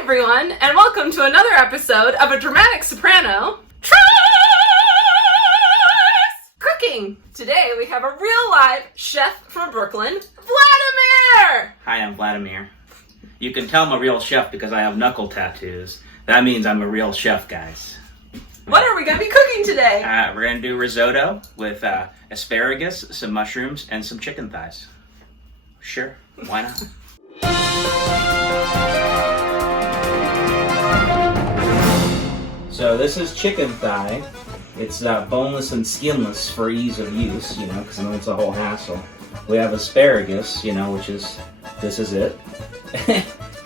everyone, and welcome to another episode of A Dramatic Soprano Tries Cooking. Today we have a real live chef from Brooklyn, Vladimir! Hi, I'm Vladimir. You can tell I'm a real chef because I have knuckle tattoos. That means I'm a real chef, guys. What are we going to be cooking today? We're going to do risotto with asparagus, some mushrooms, and some chicken thighs. Sure, why not? So this is chicken thigh. It's boneless and skinless for ease of use, you know, because I know it's a whole hassle. We have asparagus, you know, this is it.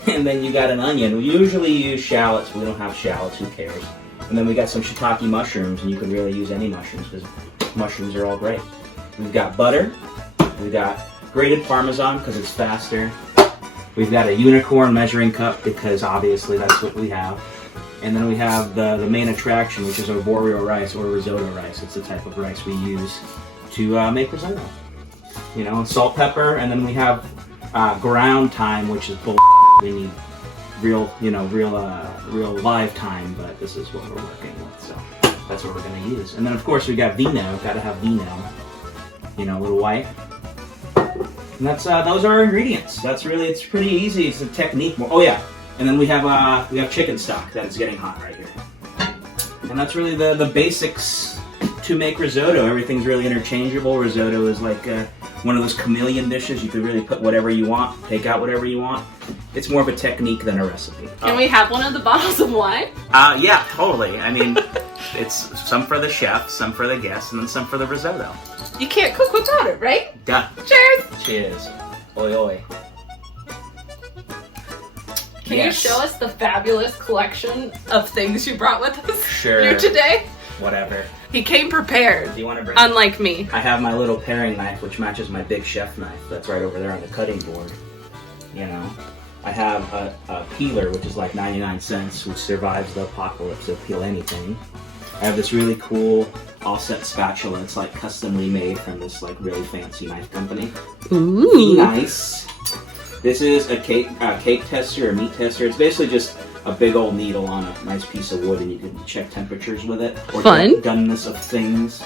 And then you got an onion. We usually use shallots. We don't have shallots, who cares? And then we got some shiitake mushrooms, and you can really use any mushrooms because mushrooms are all great. We've got butter. We've got grated parmesan because it's faster. We've got a unicorn measuring cup because obviously that's what we have. And then we have the main attraction, which is arborio rice or risotto rice. It's the type of rice we use to make risotto. You know, salt, pepper, and then we have ground thyme, which is bull. We need real live thyme, but this is what we're working with, so that's what we're going to use. And then of course we got vino. Got to have vino. You know, a little white. And that's those are our ingredients. It's pretty easy. It's a technique. Oh yeah. And then we have chicken stock that is getting hot right here. And that's really the basics to make risotto. Everything's really interchangeable. Risotto is like one of those chameleon dishes. You could really put whatever you want, take out whatever you want. It's more of a technique than a recipe. Can we have one of the bottles of wine? Yeah, totally. I mean, it's some for the chef, some for the guests, and then some for the risotto. You can't cook without it, right? Done. Cheers! Cheers. Oi, oi. Can you show us the fabulous collection of things you brought with us here today? Whatever. He came prepared. Do you want to bring unlike me. I have my little paring knife, which matches my big chef knife. That's right over there on the cutting board. You know. I have a peeler, which is like 99 cents, which survives the apocalypse. It'll peel anything. I have this really cool all-set spatula. It's like customly made from this like really fancy knife company. Ooh. Be nice. This is a cake tester, a meat tester. It's basically just a big old needle on a nice piece of wood, and you can check temperatures with it. Or fun. Doneness of things.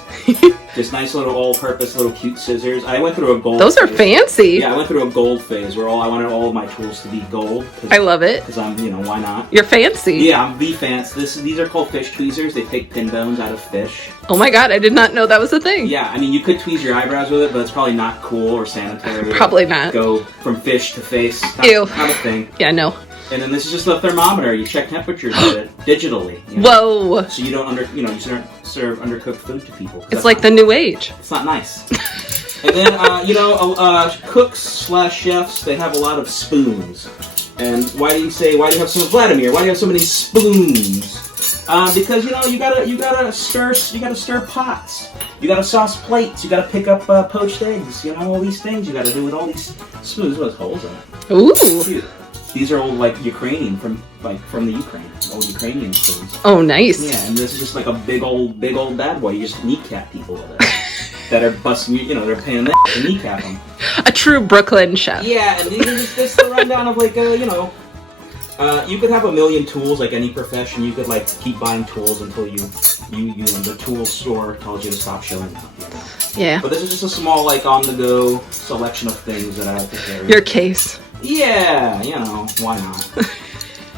Just nice little all-purpose little cute scissors. I went through a gold Those are phase. fancy. Yeah, I went through a gold phase where I wanted all of my tools to be gold. I love it. Because I'm, why not? You're fancy. Yeah, I'm the fancy. These are called fish tweezers. They take pin bones out of fish. Oh my god, I did not know that was a thing. Yeah, I mean, you could tweeze your eyebrows with it, but it's probably not cool or sanitary. Probably not. Go from fish to face. Ew. Not a thing. Yeah, no. And then this is just a thermometer. You check temperatures with it digitally. You know? Whoa. So you don't you don't serve undercooked food to people. It's like the new age. It's not nice. And then cooks / chefs, they have a lot of spoons. And why do you have some Vladimir? Why do you have so many spoons? Because you gotta stir pots. You gotta sauce plates. You gotta pick up poached eggs. All these things you gotta do with all these spoons with holes in it. Ooh. Cute. These are old Ukrainian from the Ukraine, old Ukrainian spoons. Oh, nice. Yeah, and this is just like a big old bad boy. You just kneecap people with it. That are busting, they're paying them to kneecap them. A true Brooklyn chef. Yeah, and these are just the rundown of you could have a million tools like any profession. You could keep buying tools until the tool store tells you to stop showing up. Yeah. But this is just a small on the go selection of things that I like to carry. Your case. Yeah, why not?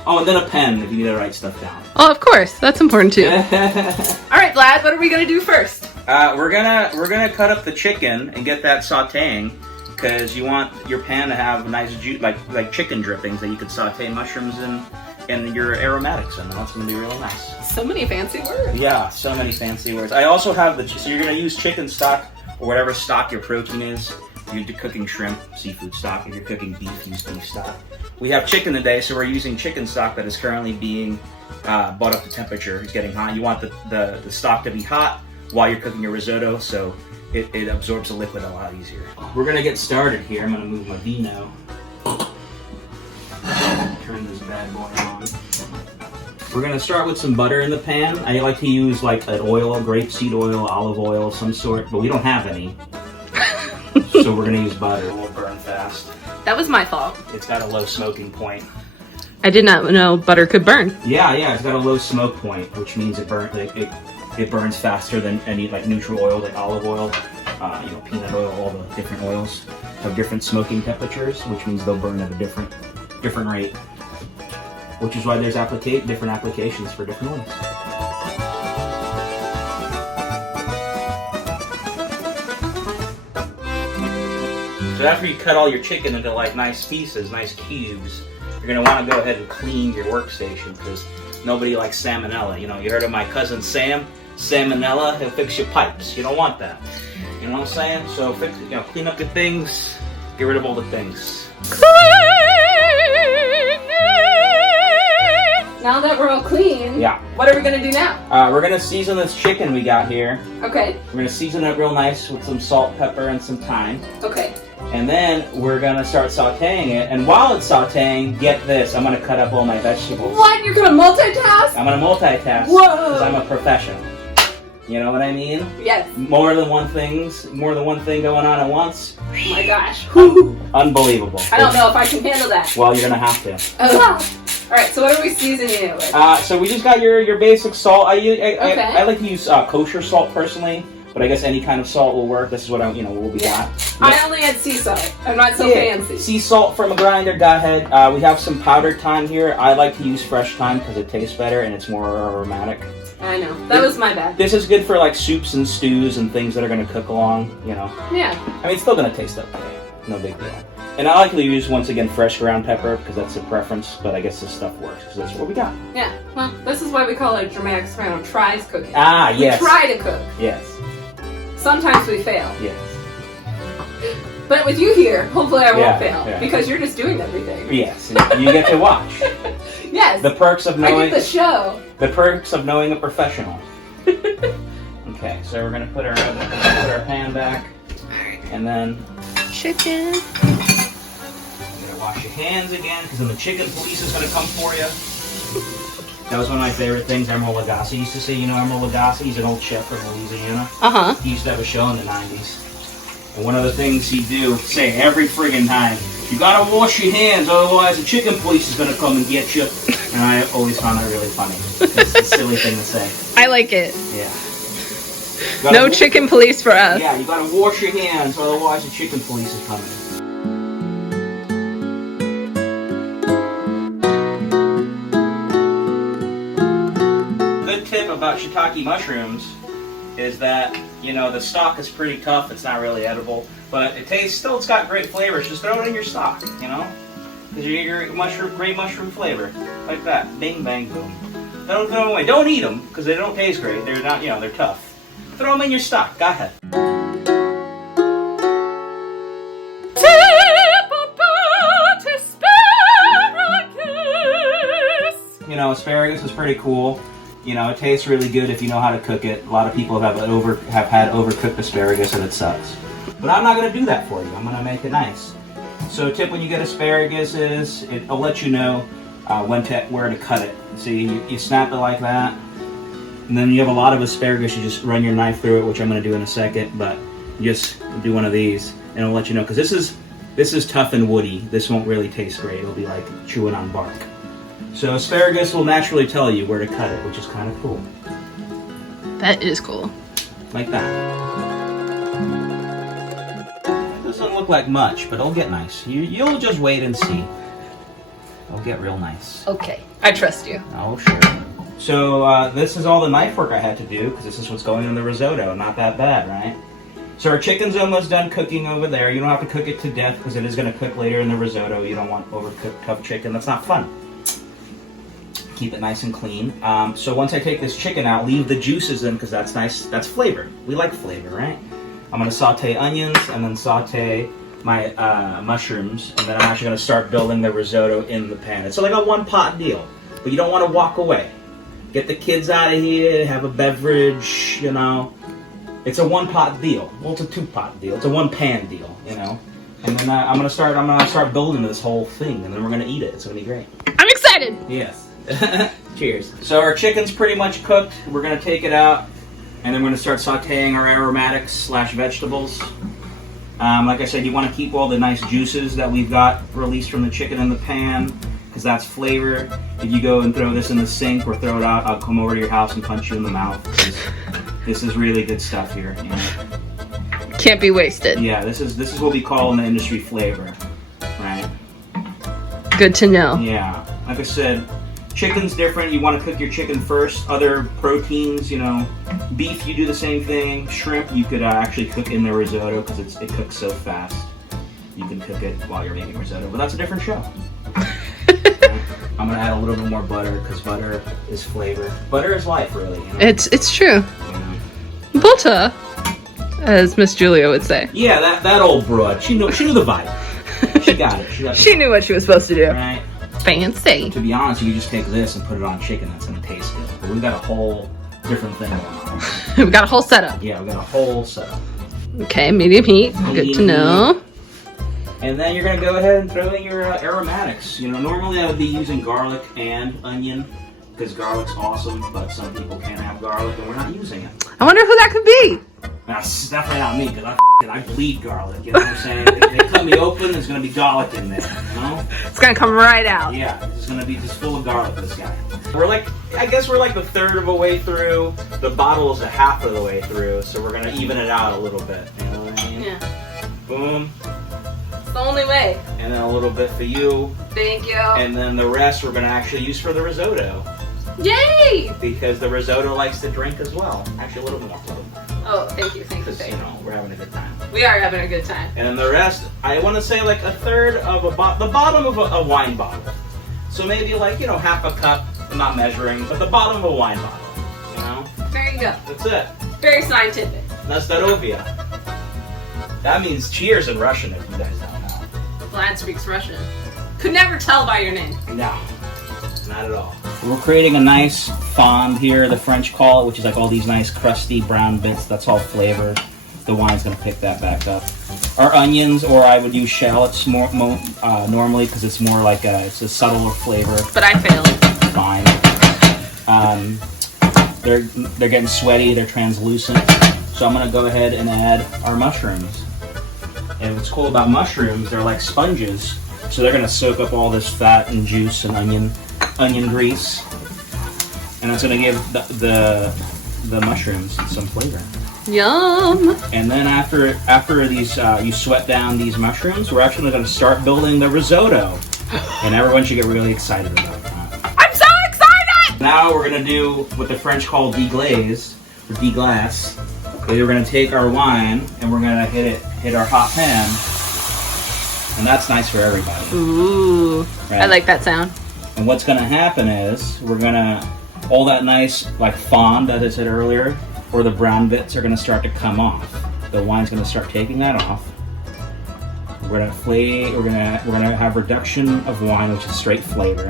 Oh, and then a pen if you need to write stuff down. Oh, of course. That's important too. All right, Vlad, what are we going to do first? We're gonna cut up the chicken and get that sautéing, because you want your pan to have nice juice, like chicken drippings that you could sauté mushrooms and your aromatics in. That's gonna be really nice. So many fancy words. Yeah, so many fancy words. I also have so you're gonna use chicken stock or whatever stock your protein is. If you're cooking shrimp, seafood stock. If you're cooking beef, use beef stock. We have chicken today, so we're using chicken stock that is currently being brought up to temperature. It's getting hot. You want the stock to be hot while you're cooking your risotto, so it absorbs the liquid a lot easier. We're gonna get started here. I'm gonna move my vino. Turn this bad boy on. We're gonna start with some butter in the pan. I like to use an oil, grapeseed oil, olive oil of some sort, but we don't have any. So we're gonna use butter. It won't burn fast. That was my fault. It's got a low smoking point. I did not know butter could burn. Yeah, it's got a low smoke point, which means it burns faster than any like neutral oil, like olive oil, peanut oil. All the different oils have different smoking temperatures, which means they'll burn at a different rate. Which is why there's different applications for different oils. So after you cut all your chicken into like nice pieces, nice cubes, you're gonna want to go ahead and clean your workstation because nobody likes salmonella. You know, you heard of my cousin Sam? Salmonella, he'll fix your pipes. You don't want that. You know what I'm saying? So clean up your things, get rid of all the things. Now that we're all clean, yeah. What are we gonna do now? We're gonna season this chicken we got here. Okay. We're gonna season it real nice with some salt, pepper, and some thyme. Okay. And then we're gonna start sauteing it. And while it's sauteing, get this, I'm gonna cut up all my vegetables. What? You're gonna multitask? I'm gonna multitask. Whoa! Because I'm a professional. You know what I mean? Yes. More than one thing going on at once. Oh my gosh. Unbelievable. I don't know if I can handle that. Well, you're gonna have to. Alright, so what are we seasoning it with? So we just got your basic salt. I like to use kosher salt personally, but I guess any kind of salt will work. This is what what we got. I only had sea salt. I'm not so fancy. Sea salt from a grinder, go ahead. We have some powdered thyme here. I like to use fresh thyme because it tastes better and it's more aromatic. I know. That was my bad. This is good for like soups and stews and things that are going to cook along, Yeah. I mean, it's still going to taste okay. No big deal. And I like to use, once again, fresh ground pepper because that's a preference, but I guess this stuff works because that's what we got. Yeah. Well, this is why we call it Dramatic Soprano tries cooking. Ah, yes. We try to cook. Yes. Sometimes we fail. Yes. But with you here, hopefully I won't fail because you're just doing everything. Yes. You get to watch. Yes. The perks of knowing... I get the show. The perks of knowing a professional. Okay, so we're going to put our pan back. And then... Chicken. You gotta wash your hands again, because then the chicken police is going to come for you. That was one of my favorite things Emeril Lagasse used to say. You know Emeril Lagasse? He's an old chef from Louisiana. Uh-huh. He used to have a show in the 90s. And one of the things he'd do, say every friggin' time, you gotta wash your hands, otherwise the chicken police is gonna come and get you. And I always found that really funny. It's a silly thing to say. I like it. Yeah. No chicken police for us. Yeah, you gotta wash your hands, otherwise the chicken police is coming. Good tip about shiitake mushrooms is that, the stalk is pretty tough, it's not really edible, but it's got great flavors. Just throw it in your stock, because you get your great mushroom flavor, like that. Bing, bang, boom. Don't throw them away. Don't eat them, because they don't taste great. They're not, they're tough. Throw them in your stock. Go ahead. Asparagus is pretty cool. It tastes really good if you know how to cook it. A lot of people have had overcooked asparagus and it sucks. But I'm not going to do that for you. I'm going to make it nice. So a tip when you get asparagus is it'll let you know where to cut it. See, you snap it like that. And then you have a lot of asparagus, you just run your knife through it, which I'm going to do in a second, but you just do one of these and it'll let you know, because this is tough and woody. This won't really taste great. It'll be like chewing on bark. So asparagus will naturally tell you where to cut it, which is kind of cool. That is cool. Like that. It doesn't look like much, but it'll get nice. You'll just wait and see. It'll get real nice. Okay, I trust you. Oh, sure. So this is all the knife work I had to do, because this is what's going in the risotto. Not that bad, right? So our chicken's almost done cooking over there. You don't have to cook it to death, because it is going to cook later in the risotto. You don't want overcooked tough chicken. That's not fun. Keep it nice and clean. So once I take this chicken out, leave the juices in, because that's nice. That's flavor. We like flavor, right? I'm going to saute onions and then saute my mushrooms, and then I'm actually going to start building the risotto in the pan. It's like a one-pot deal, but you don't want to walk away. Get the kids out of here, have a beverage, It's a one-pot deal. Well, it's a two-pot deal. It's a one-pan deal, And then I'm gonna start building this whole thing, and then we're gonna eat it. It's gonna be great. I'm excited. Yes. Cheers. So our chicken's pretty much cooked. We're gonna take it out, and then we're gonna start sauteing our aromatics / vegetables. Like I said, you want to keep all the nice juices that we've got released from the chicken in the pan. because that's flavor. If you go and throw this in the sink or throw it out, I'll come over to your house and punch you in the mouth. This is really good stuff here. You know? Can't be wasted. Yeah, this is what we call in the industry flavor, right? Good to know. Yeah, like I said, chicken's different. You want to cook your chicken first. Other proteins, you know, beef, you do the same thing. Shrimp, you could actually cook in the risotto because it cooks so fast. You can cook it while you're making risotto, but that's a different show. I'm gonna add a little bit more butter because butter is flavor. Butter is life, really. You know? It's true. You know? Butter, as Miss Julia would say. Yeah, that old broad. She knew the vibe. She got it. She knew what she was supposed to do. Right. Fancy. To be honest, you can just take this and put it on chicken. That's gonna taste good. But we've got a whole different thing going on. We got a whole setup. Yeah, we got a whole setup. Okay, medium heat. Good to know. And then you're gonna go ahead and throw in your aromatics. You know, normally I would be using garlic and onion because garlic's awesome, but some people can't have garlic and we're not using it. I wonder who that could be. That's definitely not me because I bleed garlic. You know what I'm saying? They cut me open. There's gonna be garlic in there. You know? It's gonna come right out. Yeah, it's gonna be just full of garlic. This guy. I guess we're like the third of a way through. The bottle is a half of the way through, so we're gonna even it out a little bit. You know what I mean? Yeah. Boom. It's the only way. And then a little bit for you. Thank you. And then the rest we're gonna actually use for the risotto. Yay! Because the risotto likes to drink as well. Actually, a little more. Oh, thank you. Because, you know, we're having a good time. We are having a good time. And then the rest, I want to say like a third of the bottom of a wine bottle. So maybe like, you know, half a cup. I'm not measuring, but the bottom of a wine bottle. You know? There you go. That's it. Very scientific. Nastarovia. That means cheers in Russian if you guys don't know. Vlad speaks Russian. Could never tell by your name. No, not at all. We're creating a nice fond here, the French call it, which is like all these nice crusty brown bits. That's all flavor. The wine's going to pick that back up. Our onions, or I would use shallots normally because it's more like it's a subtler flavor. But I failed. Fine. They're getting sweaty. They're translucent. So I'm going to go ahead and add our mushrooms. And what's cool about mushrooms, they're like sponges. So they're going to soak up all this fat and juice and onion grease. And that's going to give the mushrooms some flavor. Yum. And then after these, you sweat down these mushrooms, we're actually going to start building the risotto. And everyone should get really excited about that. I'm so excited! Now we're going to do what the French call deglaze, or deglace. We're going to take our wine and we're going to hit our hot pan. And that's nice for everybody. Ooh. Right? I like that sound. And what's going to happen is we're going to, all that nice like fond that I said earlier, or the brown bits are going to start to come off. The wine's going to start taking that off. We're going to have reduction of wine, which is straight flavor.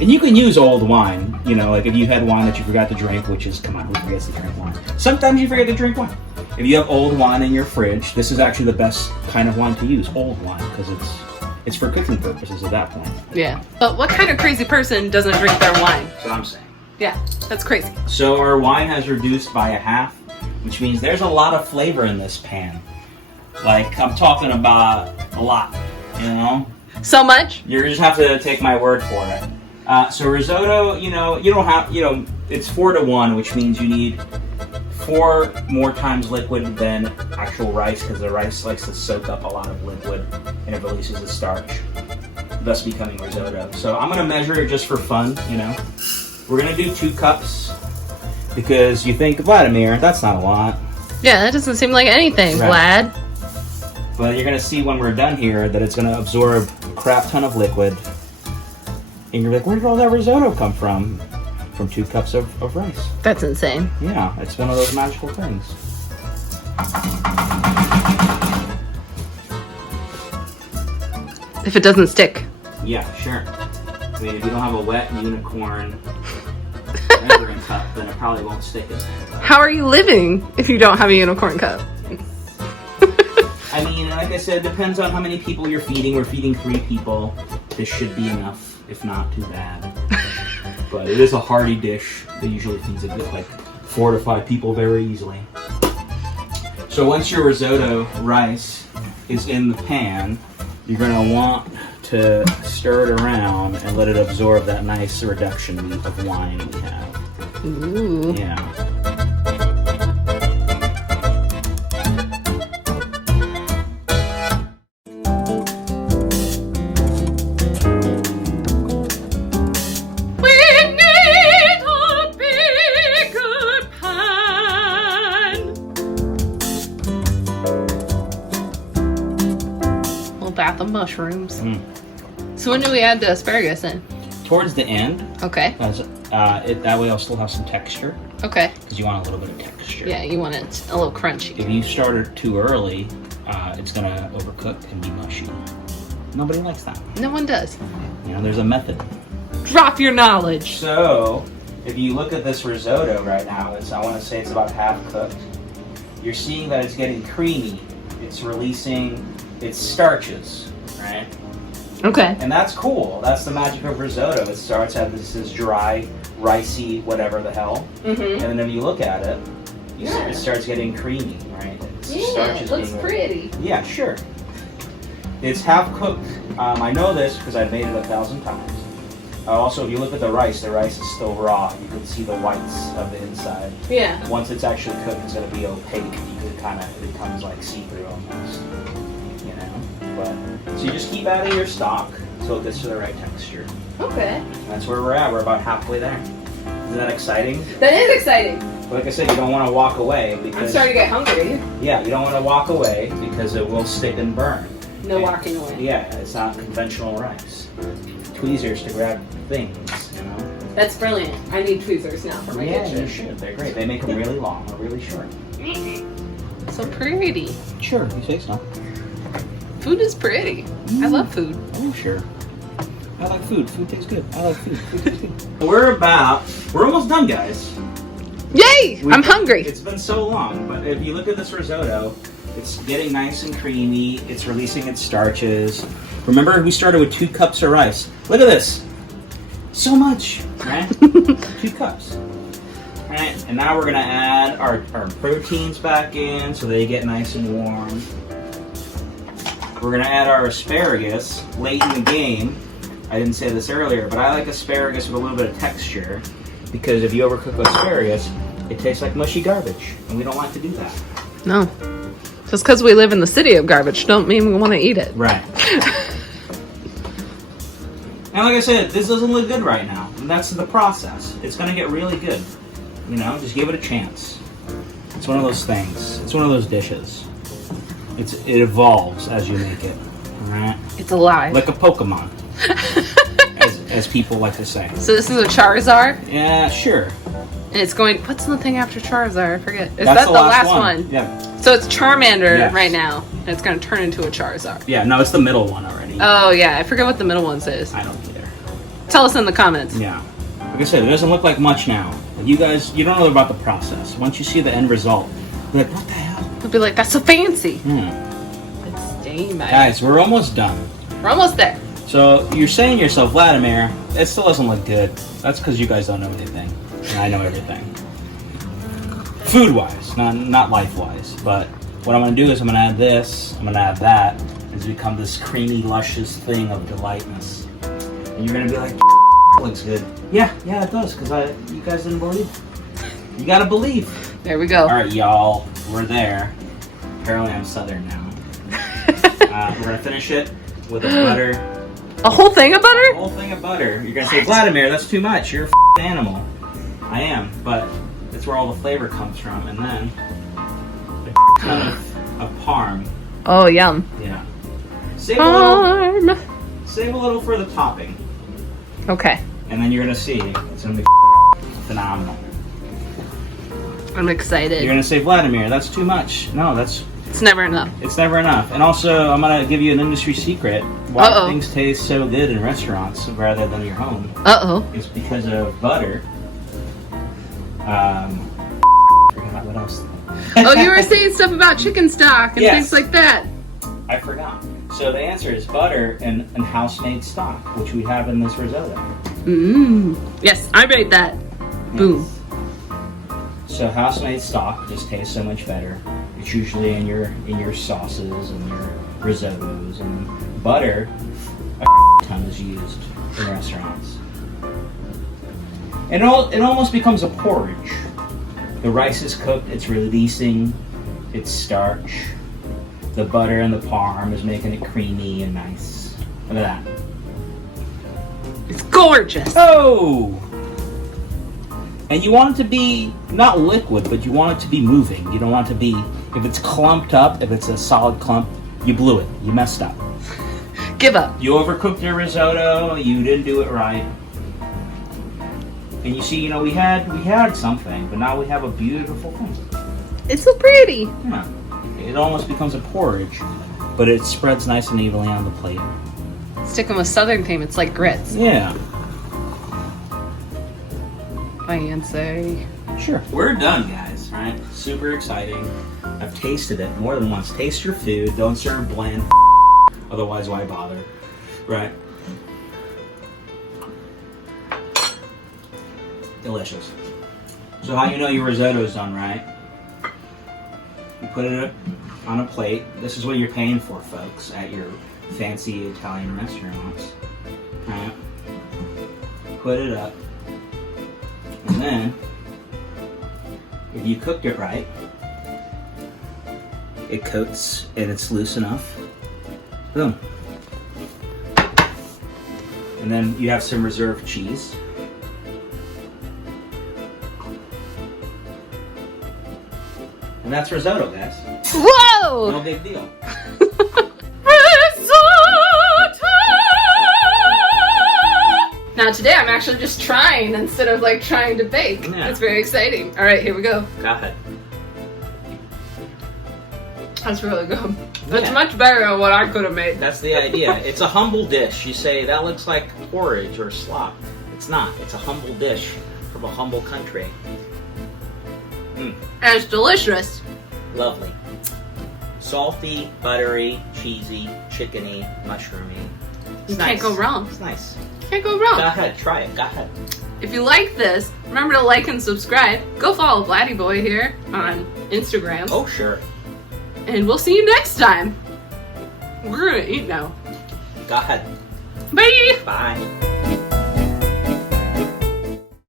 And you can use old wine, you know, like if you had wine that you forgot to drink, which is, come on, who forgets to drink wine? Sometimes you forget to drink wine. If you have old wine in your fridge, this is actually the best kind of wine to use, old wine, because it's for cooking purposes at that point. Yeah. But what kind of crazy person doesn't drink their wine? That's what I'm saying. Yeah, that's crazy. So our wine has reduced by a half, which means there's a lot of flavor in this pan. Like, I'm talking about a lot, you know? So much? You just have to take my word for it. So risotto, you know, you don't have, you know, it's 4-to-1, which means you need 4 more times liquid than actual rice, because the rice likes to soak up a lot of liquid and it releases the starch, thus becoming risotto. So I'm going to measure it just for fun, you know. We're going to do 2 cups because you think, Vladimir, that's not a lot. Yeah, that doesn't seem like anything, Right. Vlad. But you're going to see when we're done here that it's going to absorb a crap ton of liquid. And you're like, where did all that risotto come from? From 2 cups of rice. That's insane. Yeah, it's one of those magical things. If it doesn't stick. Yeah, sure. I mean, if you don't have a wet unicorn measuring cup, then it probably won't stick in there. How are you living if you don't have a unicorn cup? I mean, like I said, it depends on how many people you're feeding. We're feeding 3 people. This should be enough, if not too bad. But it is a hearty dish that usually feeds a good, like 4 to 5 people very easily. So once your risotto rice is in the pan, you're gonna want to stir it around and let it absorb that nice reduction of wine we have. Ooh. Yeah. Bath of mushrooms. So when do we add the asparagus in? Towards the end. Okay. That way I'll still have some texture. Okay. Because you want a little bit of texture. Yeah, you want it a little crunchy. If you start it too early, it's going to overcook and be mushy. Nobody likes that. No one does. You know, there's a method. Drop your knowledge. So, if you look at this risotto right now, I want to say it's about half cooked. You're seeing that it's getting creamy. It's releasing its starches, right? Okay. And that's cool. That's the magic of risotto. It starts out this dry, ricey, whatever the hell. And then when you look at it, it starts getting creamy, right? It looks pretty. Yeah, sure. It's half cooked. I know this because I've made it 1,000 times. Also, if you look at the rice is still raw. You can see the whites of the inside. Yeah. Once it's actually cooked, it's going to be opaque. It becomes like see-through almost. You know? But so you just keep adding your stock so it gets to the right texture. Okay. That's where we're at. We're about halfway there. Isn't that exciting? That is exciting. But like I said, you don't want to walk away because I'm starting to get hungry. Yeah, you don't want to walk away because it will stick and burn. No walking away. Yeah, it's not conventional rice. Tweezers to grab things, you know? That's brilliant. I need tweezers now for my Yeah, kitchen. you should. They're great. They make them really long or really short. So pretty. Sure, you say so. Food is pretty. I love food. Oh, sure. I like food. Food tastes good. I like food. Food tastes good. We're almost done, guys. Yay! I'm hungry. It's been so long, but if you look at this risotto, it's getting nice and creamy. It's releasing its starches. Remember, we started with 2 cups of rice. Look at this. So much, right? 2 cups. Right? And now we're going to add our proteins back in so they get nice and warm. We're going to add our asparagus late in the game. I didn't say this earlier, but I like asparagus with a little bit of texture because if you overcook asparagus, it tastes like mushy garbage, and we don't like to do that. No. Just because we live in the city of garbage don't mean we want to eat it. Right. And like I said, this doesn't look good right now. And that's the process. It's going to get really good. You know, just give it a chance. It's one of those things. It's one of those dishes. It evolves as you make it. Alright? It's alive. Like a Pokemon. as people like to say. So this is a Charizard? Yeah, sure. And it's going, what's the thing after Charizard? I forget. Is That's that the last one? Yeah. So it's Charmander Yes. right now. And it's going to turn into a Charizard. Yeah, no, it's the middle one already. Oh, yeah. I forget what the middle one says. I don't care. Tell us in the comments. Yeah. Like I said, it doesn't look like much now. You guys, you don't know about the process. Once you see the end result, you're like, what the hell? You'll be like, that's so fancy. It's steamy. Guys, we're almost done. We're almost there. So you're saying to yourself, Vladimir, it still doesn't look good. That's because you guys don't know anything. And I know everything. Food-wise, not life-wise. But what I'm going to do is I'm going to add this, I'm going to add that. It's become this creamy, luscious thing of delightness. And you're going to be like, it looks good. Yeah, it does, because you guys didn't believe. You got to believe. There we go. All right, y'all, we're there. Apparently I'm Southern now. We're going to finish it with a butter. A whole thing of butter? A whole thing of butter. You're going to say, Vladimir, that's too much. You're a animal. I am, but that's where all the flavor comes from. And then a ton of parm. Oh, yum. Yeah. Parm. Save a little for the topping. Okay. And then you're going to see it's going to be phenomenal. I'm excited. You're going to say, Vladimir, that's too much. No, It's never enough. it's never enough. And also, I'm going to give you an industry secret. Why things taste so good in restaurants rather than your home. Uh-oh. It's because of butter. I forgot what else. Oh, you were saying stuff about chicken stock and Yes. things like that. I forgot. So the answer is butter and house-made stock, which we have in this risotto. Yes, I made that. Boom. So house-made stock just tastes so much better. It's usually in your sauces and your risottos, and butter. sometimes used in restaurants. And it almost becomes a porridge. The rice is cooked, it's releasing its starch. The butter and the parm is making it creamy and nice. Look at that. It's gorgeous. Oh! And you want it to be not liquid, but you want it to be moving. You don't want it to be, if it's clumped up, if it's a solid clump, you blew it. You messed up. Give up. You overcooked your risotto, you didn't do it right. And you see, we had something, but now we have a beautiful thing. It's so pretty. Yeah. It almost becomes a porridge, but it spreads nice and evenly on the plate. Sticking with Southern theme, it's like grits. Yeah. Fancy. Sure. We're done, guys. Right? Super exciting. I've tasted it more than once. Taste your food. Don't serve bland. Otherwise, why bother? Right? Delicious. So how you know your risotto is done right? You put it on a plate. This is what you're paying for, folks, at your fancy Italian restaurants. Right? Put it up. And then, if you cooked it right, it coats and it's loose enough. Boom. And then you have some reserved cheese. And that's risotto, guys. Whoa! No big deal. Now today I'm actually just trying instead of like trying to bake. Yeah. It's very exciting. All right, here we go. Go ahead. That's really good. That's Yeah. much better than what I could have made. That's the idea. It's a humble dish. You say, that looks like porridge or slop. It's not. It's a humble dish from a humble country. And it's delicious. Lovely. Salty, buttery, cheesy, chickeny, mushroomy. It's You nice. can't go wrong. It's nice. Can't go wrong. Go ahead, try it. Go ahead. If you like this, remember to like and subscribe. Go follow Vladdy Boy here on Instagram. Oh, sure. And we'll see you next time. We're gonna eat now. Go ahead. Bye! Bye.